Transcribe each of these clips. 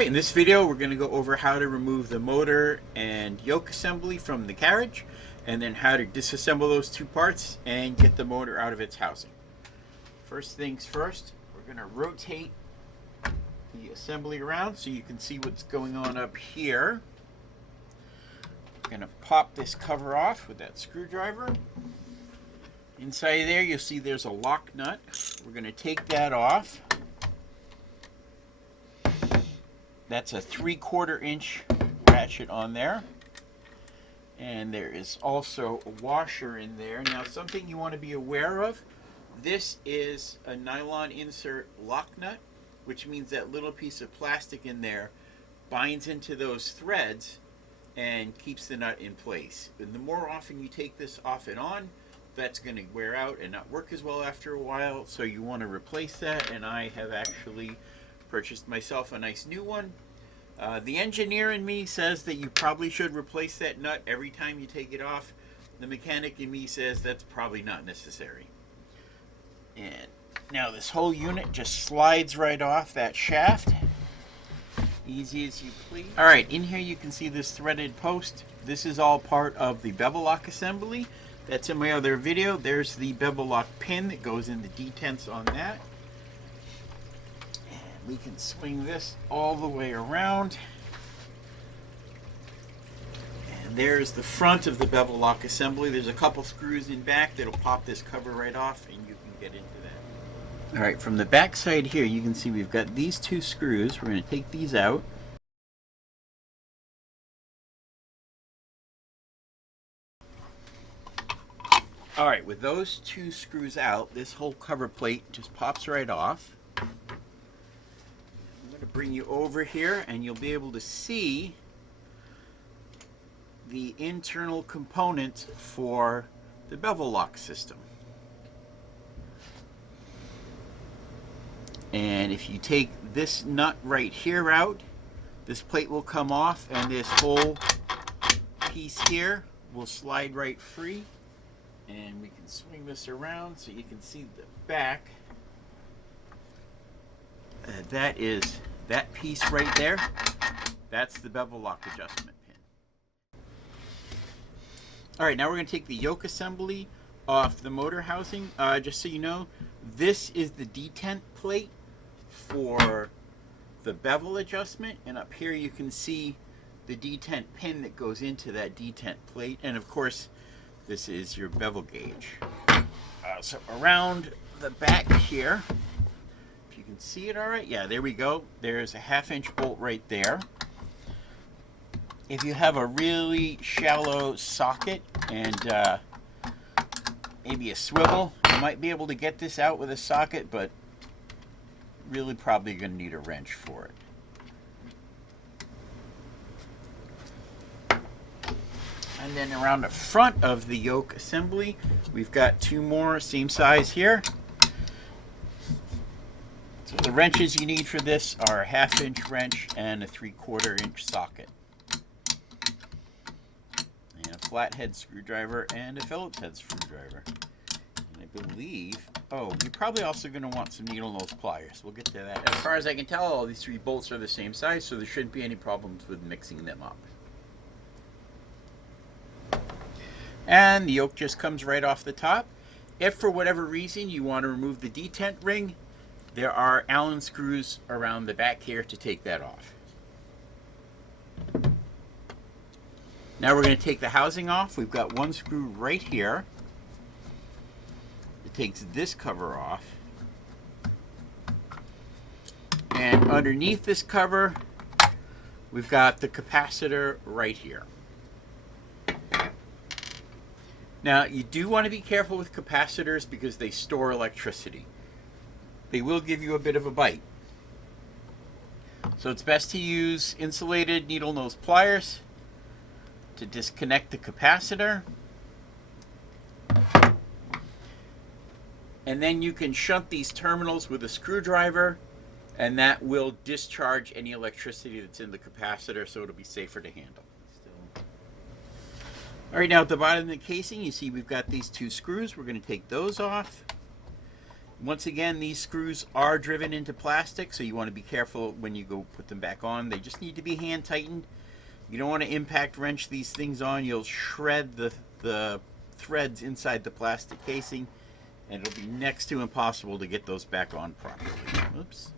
Alright, in this video we're going to go over how to remove the motor and yoke assembly from the carriage, and then how to disassemble those two parts and get the motor out of its housing. First things first, we're going to rotate the assembly around so you can see what's going on up here. We're going to pop this cover off with that screwdriver. Inside there you'll see there's a lock nut. We're going to take that off. That's a 3/4 inch ratchet on there. And there is also a washer in there. Now, something you want to be aware of, this is a nylon insert lock nut, which means that little piece of plastic in there binds into those threads and keeps the nut in place. And the more often you take this off and on, that's going to wear out and not work as well after a while, so you want to replace that, and I have actually purchased myself a nice new one. The engineer in me says that you probably should replace that nut every time you take it off. The mechanic in me says that's probably not necessary. And now this whole unit just slides right off that shaft. Easy as you please. Alright, in here you can see this threaded post. This is all part of the bevel lock assembly. That's in my other video. There's the bevel lock pin that goes in the detents on that. And we can swing this all the way around. And there's the front of the bevel lock assembly. There's a couple screws in back that'll pop this cover right off, and you can get into that. Alright, from the back side here you can see we've got these two screws. We're going to take these out. Alright, with those two screws out, this whole cover plate just pops right off. I'm going to bring you over here and you'll be able to see the internal components for the bevel lock system. And if you take this nut right here out, this plate will come off and this whole piece here will slide right free. And we can swing this around so you can see the back. That is that piece right there. That's the bevel lock adjustment pin. Alright, now we're going to take the yoke assembly off the motor housing. Just so you know, this is the detent plate for the bevel adjustment. And up here you can see the detent pin that goes into that detent plate. And of course, this is your bevel gauge. So around the back here, if you can see it all right, yeah, there we go. There's a 1/2 inch bolt right there. If you have a really shallow socket and maybe a swivel, you might be able to get this out with a socket, but really probably going to need a wrench for it. And then around the front of the yoke assembly, we've got two more, same size here. So the wrenches you need for this are a 1/2 inch wrench and a 3/4 inch socket. And a flathead screwdriver and a Phillips head screwdriver. And I believe, oh, you're probably also going to want some needle nose pliers. We'll get to that. As far as I can tell, all these three bolts are the same size, so there shouldn't be any problems with mixing them up. And the yoke just comes right off the top. If for whatever reason you want to remove the detent ring, there are Allen screws around the back here to take that off. Now we're going to take the housing off. We've got one screw right here. It takes this cover off. And underneath this cover, we've got the capacitor right here. Now, you do want to be careful with capacitors because they store electricity. They will give you a bit of a bite. So it's best to use insulated needle nose pliers to disconnect the capacitor. And then you can shunt these terminals with a screwdriver, and that will discharge any electricity that's in the capacitor, so it'll be safer to handle. Alright, now at the bottom of the casing, you see we've got these two screws. We're going to take those off. Once again, these screws are driven into plastic, so you want to be careful when you go put them back on. They just need to be hand tightened. You don't want to impact wrench these things on. You'll shred the threads inside the plastic casing, and it'll be next to impossible to get those back on properly. Oops.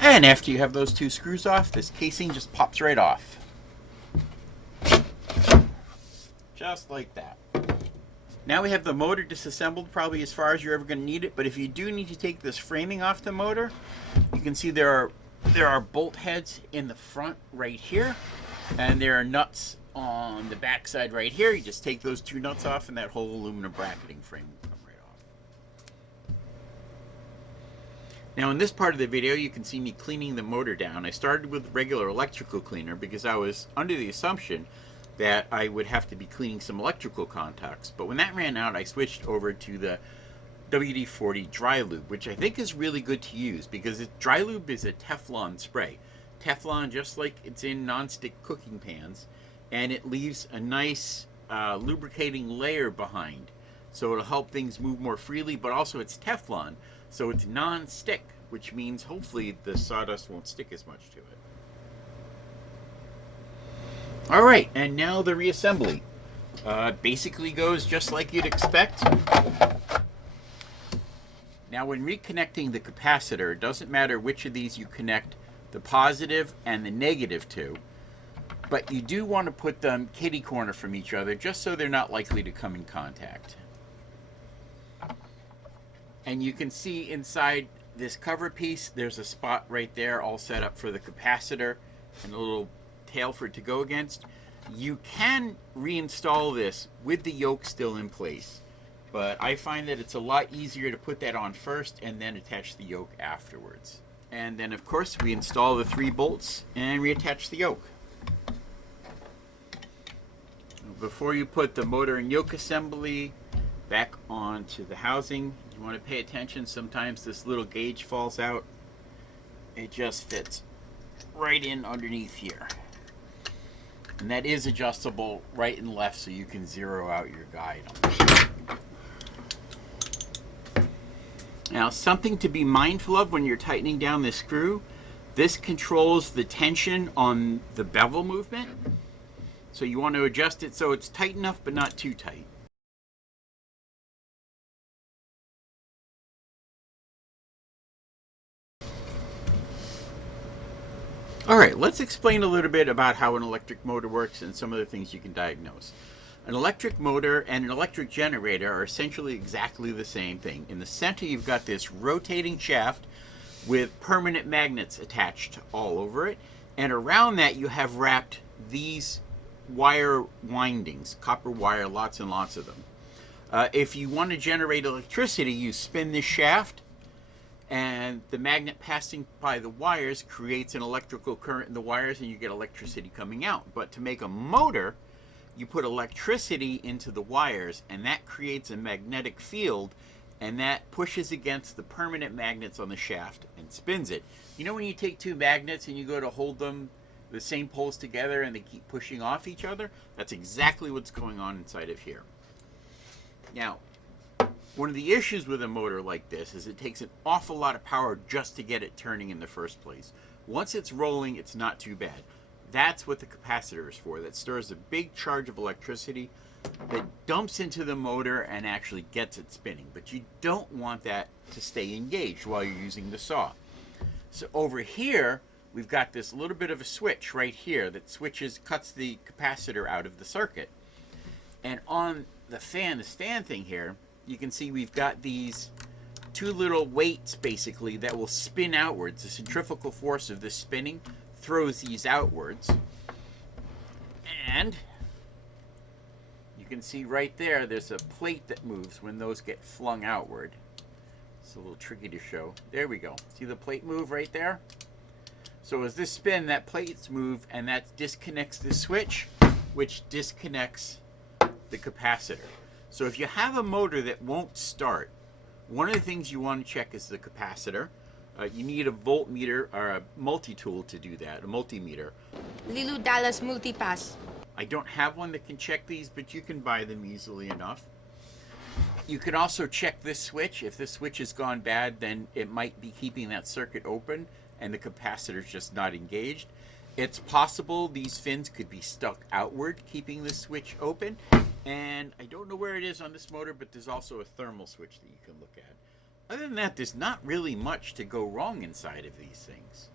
And after you have those two screws off, this casing just pops right off. Just like that. Now we have the motor disassembled, probably as far as you're ever going to need it, but if you do need to take this framing off the motor, you can see there are bolt heads in the front right here, and there are nuts on the back side right here. You just take those two nuts off and that whole aluminum bracketing frame will come right off. Now in this part of the video, you can see me cleaning the motor down. I started with regular electrical cleaner because I was under the assumption that I would have to be cleaning some electrical contacts. But when that ran out, I switched over to the WD-40 dry lube, which I think is really good to use because dry lube is a Teflon spray. Teflon, just like it's in non-stick cooking pans, and it leaves a nice lubricating layer behind. So it'll help things move more freely, but also it's Teflon, so it's non-stick, which means hopefully the sawdust won't stick as much to it. All right, and now the reassembly. Basically goes just like you'd expect. Now when reconnecting the capacitor, it doesn't matter which of these you connect the positive and the negative to, but you do want to put them kitty corner from each other just so they're not likely to come in contact. And you can see inside this cover piece, there's a spot right there all set up for the capacitor and a little tail for it to go against. You can reinstall this with the yoke still in place, but I find that it's a lot easier to put that on first and then attach the yoke afterwards. And then of course we install the 3 bolts and reattach the yoke. Before you put the motor and yoke assembly back onto the housing, you want to pay attention. Sometimes this little gauge falls out. It just fits right in underneath here. And that is adjustable right and left so you can zero out your guide. Now, something to be mindful of when you're tightening down this screw, this controls the tension on the bevel movement. So you want to adjust it so it's tight enough but not too tight. All right, let's explain a little bit about how an electric motor works and some of the things you can diagnose. An electric motor and an electric generator are essentially exactly the same thing. In the center, you've got this rotating shaft with permanent magnets attached all over it. And around that, you have wrapped these wire windings, copper wire, lots and lots of them. If you want to generate electricity, you spin this shaft, and the magnet passing by the wires creates an electrical current in the wires and you get electricity coming out. But to make a motor, you put electricity into the wires and that creates a magnetic field, and that pushes against the permanent magnets on the shaft and spins it. You know when you take 2 magnets and you go to hold them, the same poles together, and they keep pushing off each other? That's exactly what's going on inside of here. Now, one of the issues with a motor like this is it takes an awful lot of power just to get it turning in the first place. Once it's rolling, it's not too bad. That's what the capacitor is for. That stores a big charge of electricity that dumps into the motor and actually gets it spinning. But you don't want that to stay engaged while you're using the saw. So over here, we've got this little bit of a switch right here that cuts the capacitor out of the circuit. And on the stand thing here, you can see we've got these 2 little weights basically that will spin outwards. The centrifugal force of this spinning throws these outwards. And you can see right there's a plate that moves when those get flung outward. It's a little tricky to show. There we go. See the plate move right there? So as this spin, that plate's move, and that disconnects the switch, which disconnects the capacitor. So if you have a motor that won't start One of the things you want to check is the capacitor. You need a voltmeter or a multi-tool to do that, a multimeter. Lilu Dallas Multipass. I don't have one that can check these, but you can buy them easily enough. You can also check this switch. If this switch has gone bad, then it might be keeping that circuit open and the capacitor's just not engaged. It's possible these fins could be stuck outward, keeping the switch open. And I don't know where it is on this motor, but there's also a thermal switch that you can look at. Other than that, there's not really much to go wrong inside of these things.